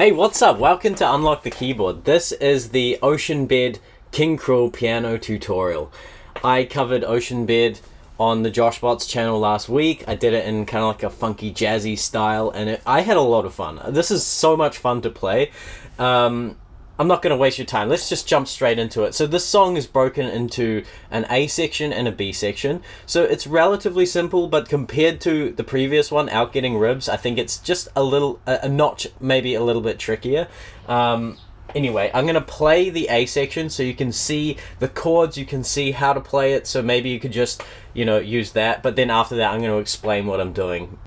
Hey, what's up? Welcome to Unlock the Keyboard. This is the Ocean Bed King Krule piano tutorial. I covered Ocean Bed on the JoshBots channel last week. I did it in kind of like a funky jazzy style, and I had a lot of fun. This is so much fun to play. I'm not going to waste your time. Let's just jump straight into it. So this song is broken into an A section and a B section. So it's relatively simple, but compared to the previous one, Out Getting Ribs, I think it's just a notch, maybe a little bit trickier. Anyway, I'm going to play the A section so you can see the chords, you can see how to play it. So maybe you could just, use that. But then after that, I'm going to explain what I'm doing.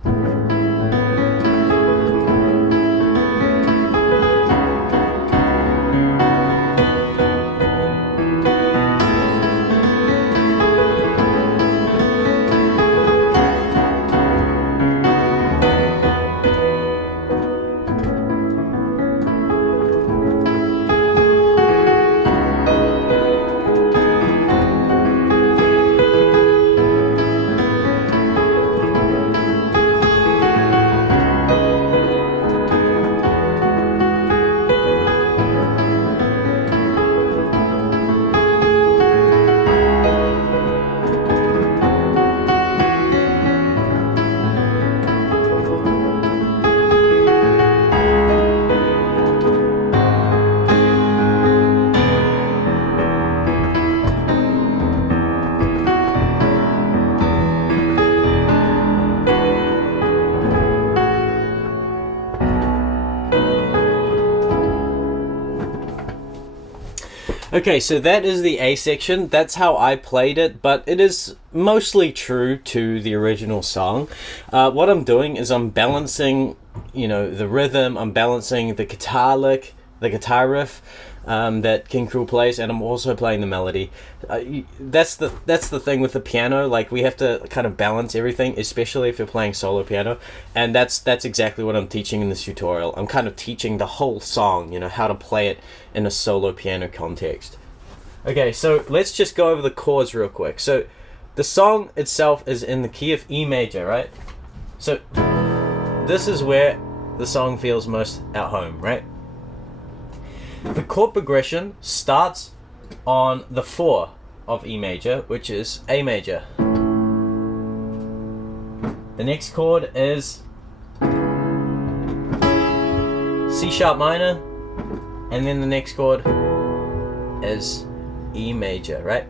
Okay, so that is the A section. That's how I played it, but it is mostly true to the original song. What I'm doing is I'm balancing, the rhythm, I'm balancing the guitar lick, the guitar riff that King Krule plays, and I'm also playing the melody. That's the thing with the piano. Like, we have to kind of balance everything, especially if you're playing solo piano, and that's exactly what I'm teaching in this tutorial. I'm kind of teaching the whole song, how to play it in a solo piano context. Okay, so let's just go over the chords real quick. So the song itself is in the key of E major, right? So this is where the song feels most at home, right? The chord progression starts on the 4 of E major, which is A major. The next chord is C sharp minor, and then the next chord is E major, right?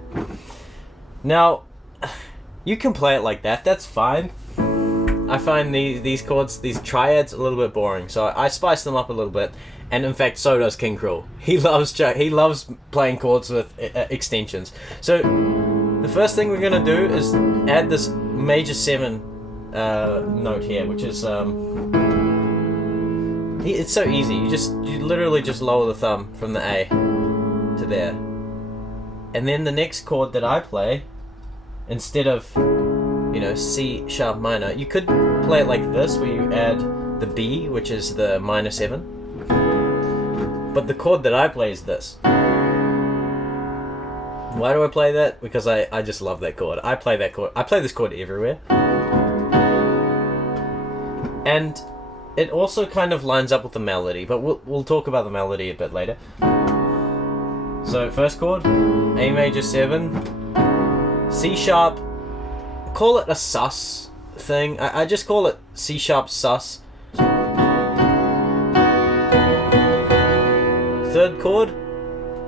Now, you can play it like that, that's fine. I find these chords, these triads, a little bit boring, so I spice them up a little bit. And in fact, so does King Krule. He loves playing chords with extensions. So the first thing we're gonna do is add this major 7 note here, which is it's so easy. You literally just lower the thumb from the A to there, and then the next chord that I play, instead of C sharp minor, you could play it like this, where you add the B, which is the minor 7. But the chord that I play is this. Why do I play that? Because I just love that chord. I play that chord. I play this chord everywhere. And it also kind of lines up with the melody, but we'll talk about the melody a bit later. So first chord, A major 7, C sharp. Call it a sus thing. I just call it C sharp sus. Third chord,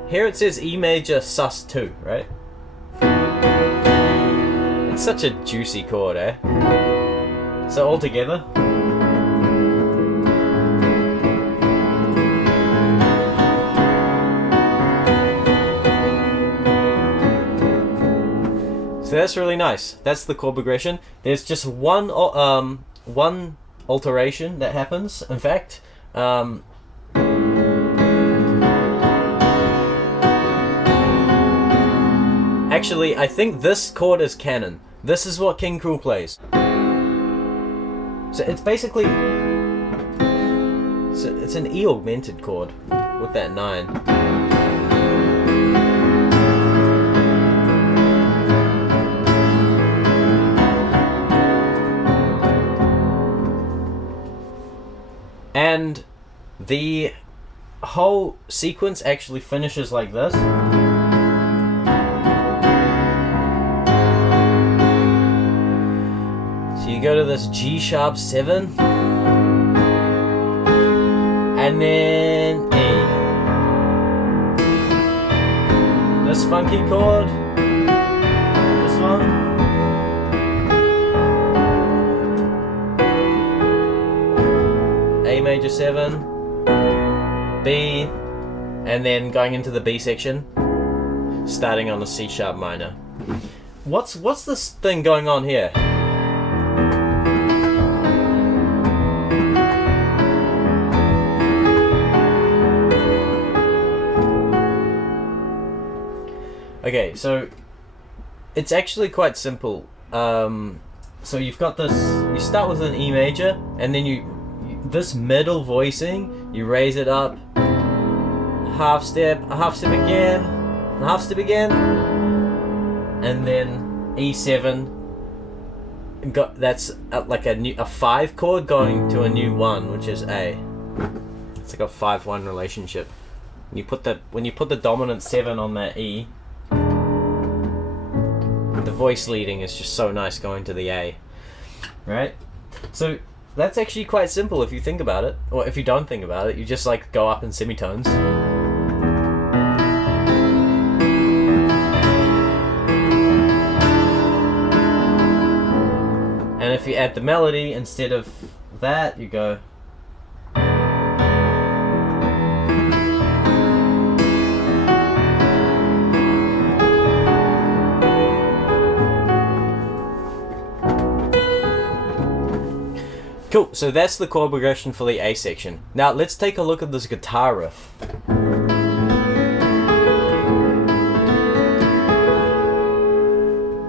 here it says E major sus 2, right? It's such a juicy chord, eh? So all together. So that's really nice. That's the chord progression. There's just one alteration that happens. In fact, actually, I think this chord is canon. This is what King Krule plays. So it's basically, it's an E augmented chord with that 9. the whole sequence actually finishes like this. So you go to this G sharp 7, and then E. This funky chord, this one, A major 7, B, and then going into the B section, starting on a C sharp minor. What's this thing going on here? Okay, so it's actually quite simple. So you've got this, you start with an E major, and then this middle voicing, you raise it up, half step, a half step again, a half step again, and then E7. That's like a 5 chord going to a new 1, which is A. It's like a 5-1 relationship. When you put the dominant 7 on that E, the voice leading is just so nice going to the A, right? So that's actually quite simple if you think about it, or if you don't think about it, you just like go up in semitones. And if you add the melody instead of that, you go. Cool, so that's the chord progression for the A section. Now let's take a look at this guitar riff.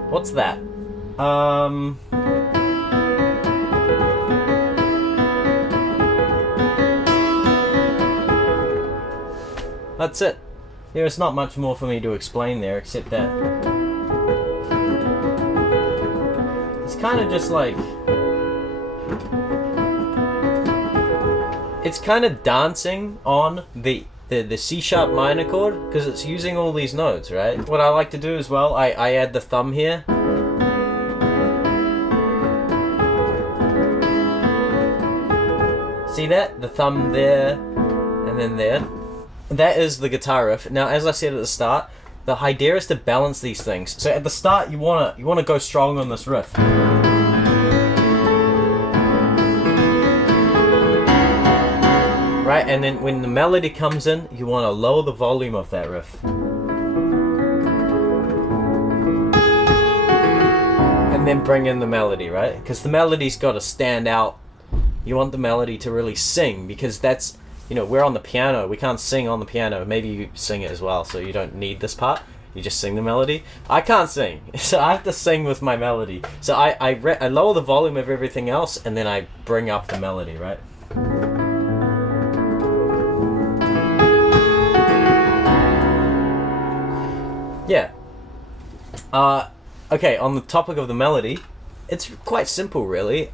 What's that? That's it. There's not much more for me to explain there except that it's kind of just like, it's kind of dancing on the C sharp minor chord because it's using all these notes, right? What I like to do as well, I add the thumb here. See that? The thumb there and then there. That is the guitar riff. Now, as I said at the start, the idea is to balance these things. So at the start, you wanna go strong on this riff. Right, and then when the melody comes in, you want to lower the volume of that riff. And then bring in the melody, right? Because the melody's got to stand out. You want the melody to really sing, because that's, we're on the piano. We can't sing on the piano. Maybe you sing it as well, so you don't need this part. You just sing the melody. I can't sing, so I have to sing with my melody. So I lower the volume of everything else, and then I bring up the melody, right? Yeah. Okay, on the topic of the melody, it's quite simple, really.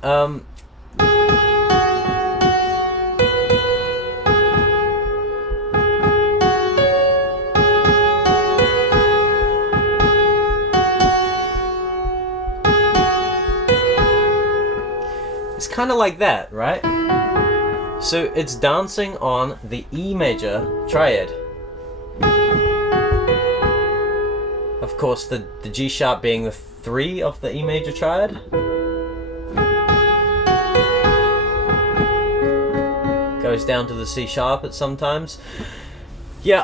It's kind of like that, right? So it's dancing on the E major triad. Of course, the G sharp being the 3 of the E major triad. Goes down to the C sharp at sometimes. Yeah,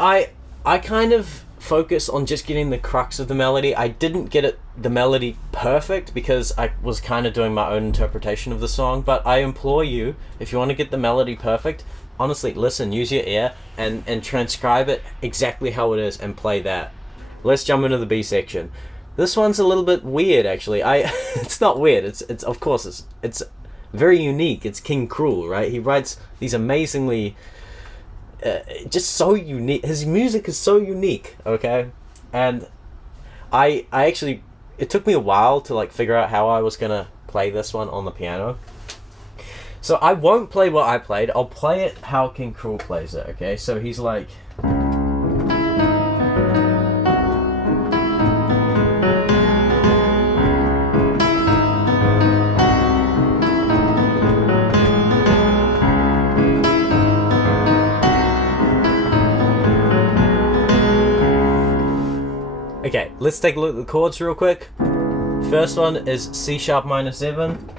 I kind of focus on just getting the crux of the melody. I didn't get the melody perfect because I was kind of doing my own interpretation of the song, but I implore you, if you want to get the melody perfect, honestly, listen, use your ear and transcribe it exactly how it is and play that. Let's jump into the B section. This one's a little bit weird, actually. It's not weird. It's of course it's very unique. It's King Krule, right? He writes these amazingly, just so unique. His music is so unique, okay? And I actually, it took me a while to like figure out how I was gonna play this one on the piano. So I won't play what I played. I'll play it how King Krule plays it. Okay, so he's like. Okay, let's take a look at the chords real quick. First one is C sharp minor 7.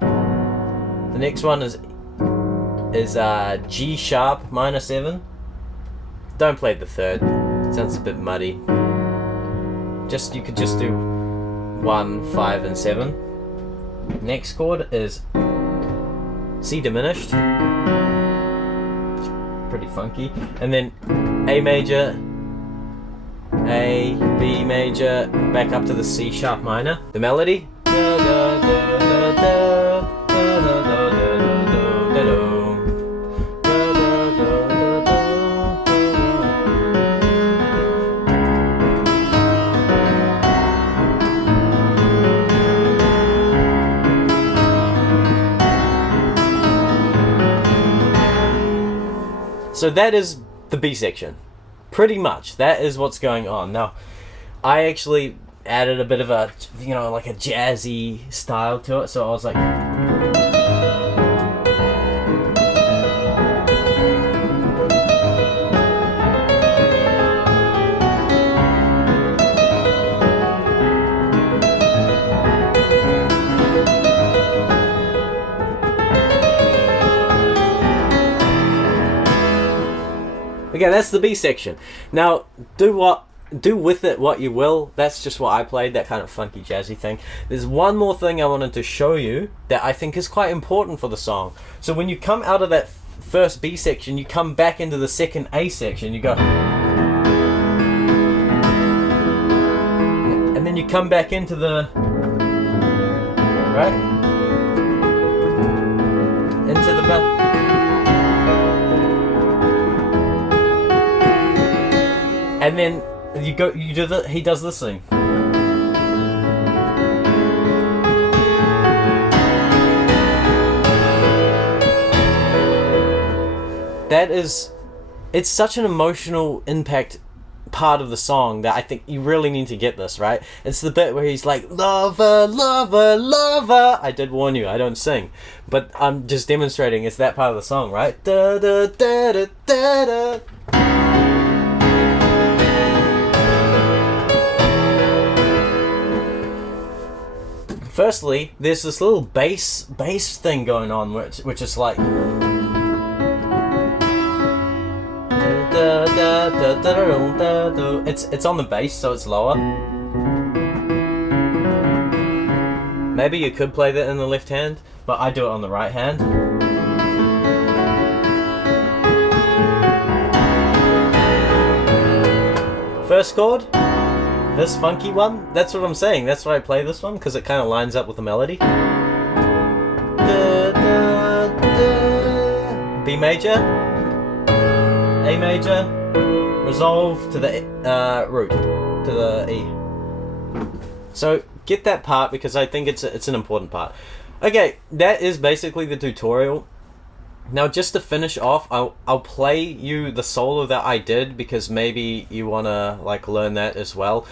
The next one is G sharp minor 7. Don't play the third. It sounds a bit muddy. You could just do 1, 5, and 7. Next chord is C diminished. It's pretty funky. And then A major, A, B major, back up to the C sharp minor. The melody. So that is the B section. Pretty much, that is what's going on. Now, I actually added a bit of a, like a jazzy style to it, so I was like... Okay, that's the B section. Now, do with it what you will. That's just what I played, that kind of funky jazzy thing. There's one more thing I wanted to show you that I think is quite important for the song. So when you come out of that first B section, you come back into the second A section, you go... And then you come back into the... Right? Into the... And then he does this thing. It's such an emotional impact part of the song that I think you really need to get this, right? It's the bit where he's like, lover, lover, lover. I did warn you, I don't sing. But I'm just demonstrating it's that part of the song, right? Da, da, da, da, da, da. Firstly, there's this little bass thing going on, which is like... It's on the bass, so it's lower. Maybe you could play that in the left hand, but I do it on the right hand. First chord. This funky one, that's what I'm saying. That's why I play this one, because it kind of lines up with the melody. Da, da, da. B major, A major, resolve to the root, to the E. So get that part because I think it's an important part. Okay, that is basically the tutorial. Now, just to finish off, I'll play you the solo that I did because maybe you wanna like learn that as well.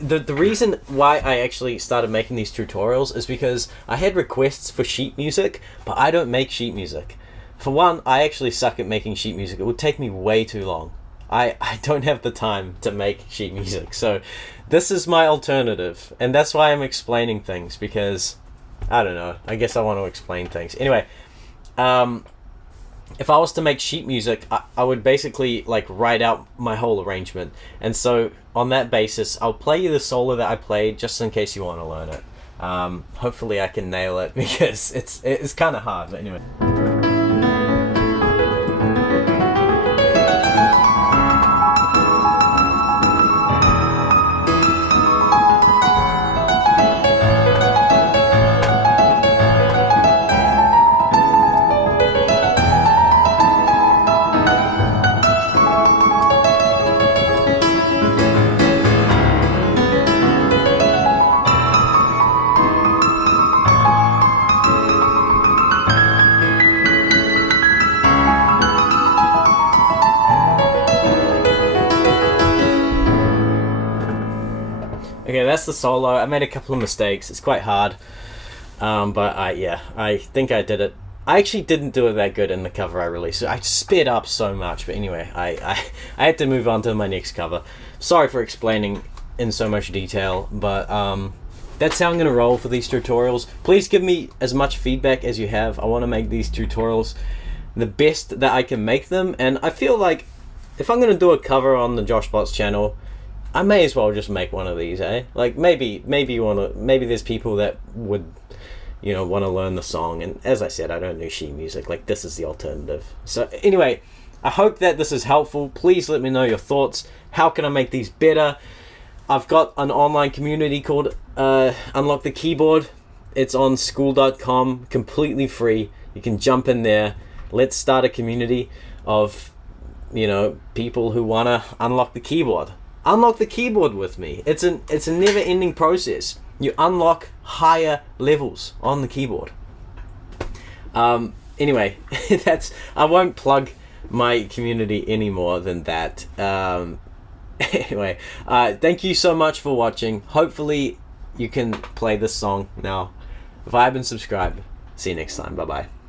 The reason why I actually started making these tutorials is because I had requests for sheet music, but I don't make sheet music. For one, I actually suck at making sheet music. It would take me way too long. I don't have the time to make sheet music, so this is my alternative, and that's why I'm explaining things because I don't know. I guess I want to explain things anyway. If I was to make sheet music, I would basically like write out my whole arrangement. And so on that basis, I'll play you the solo that I played just in case you want to learn it. Hopefully I can nail it because it's kind of hard, but anyway. Okay, that's the solo. I made a couple of mistakes. It's quite hard. But I think I did it. I actually didn't do it that good in the cover I released. So I sped up so much. But anyway, I had to move on to my next cover. Sorry for explaining in so much detail, but that's how I'm going to roll for these tutorials. Please give me as much feedback as you have. I want to make these tutorials the best that I can make them, and I feel like if I'm going to do a cover on the Josh Bots channel, I may as well just make one of these, eh? Like maybe there's people that would, want to learn the song, and as I said, I don't do sheet music. Like, this is the alternative. So anyway, I hope that this is helpful. Please let me know your thoughts. How can I make these better? I've got an online community called Unlock the Keyboard. It's on school.com, completely free. You can jump in there. Let's start a community of, people who want to unlock the keyboard. Unlock the keyboard with me. It's a never-ending process. You unlock higher levels on the keyboard. Anyway, I won't plug my community any more than that. Anyway, thank you so much for watching. Hopefully you can play this song now. Vibe and subscribe. See you next time. Bye bye.